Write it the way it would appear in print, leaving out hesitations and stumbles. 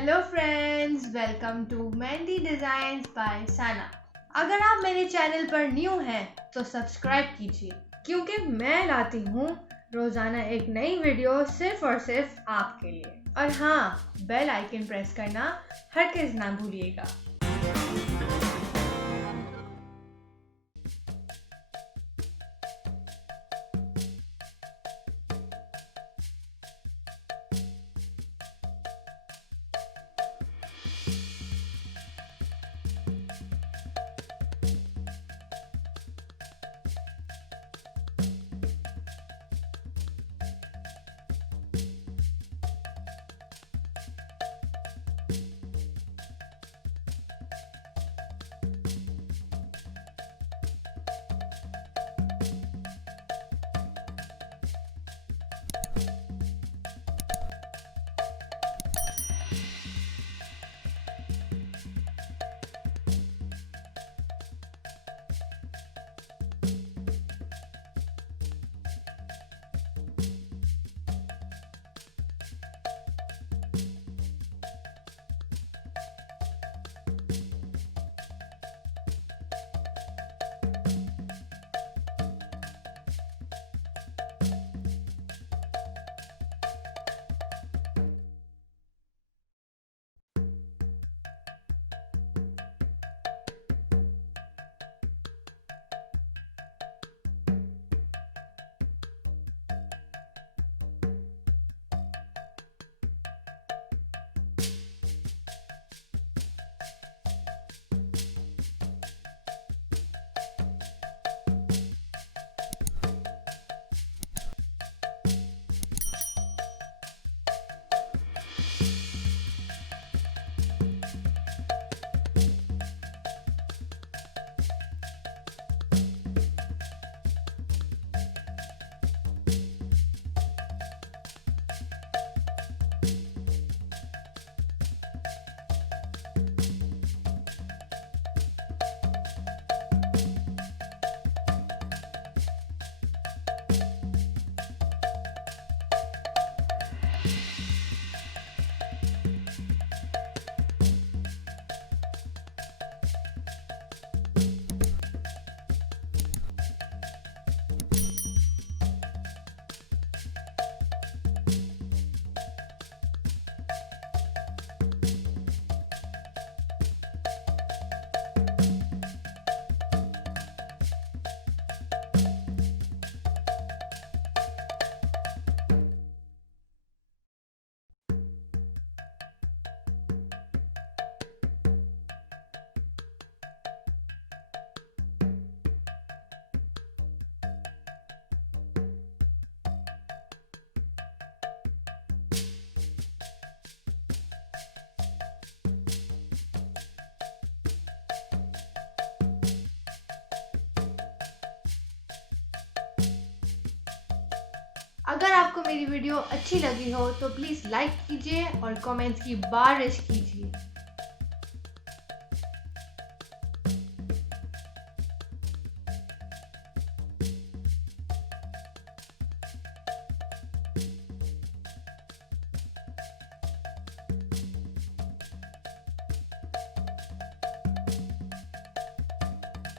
Hello friends, welcome to mehndi designs bye सना। अगर आप मेरे चैनल पर न्यू हैं तो सब्सक्राइब कीजिए क्योंकि मैं लाती हूँ रोजाना एक नई वीडियो सिर्फ और सिर्फ आपके लिए। और हाँ, बेल आइकन प्रेस करना हरगिज़ ना भूलिएगा। अगर आपको मेरी वीडियो अच्छी लगी हो तो प्लीज़ लाइक कीजिए और कमेंट्स की बारिश कीजिए।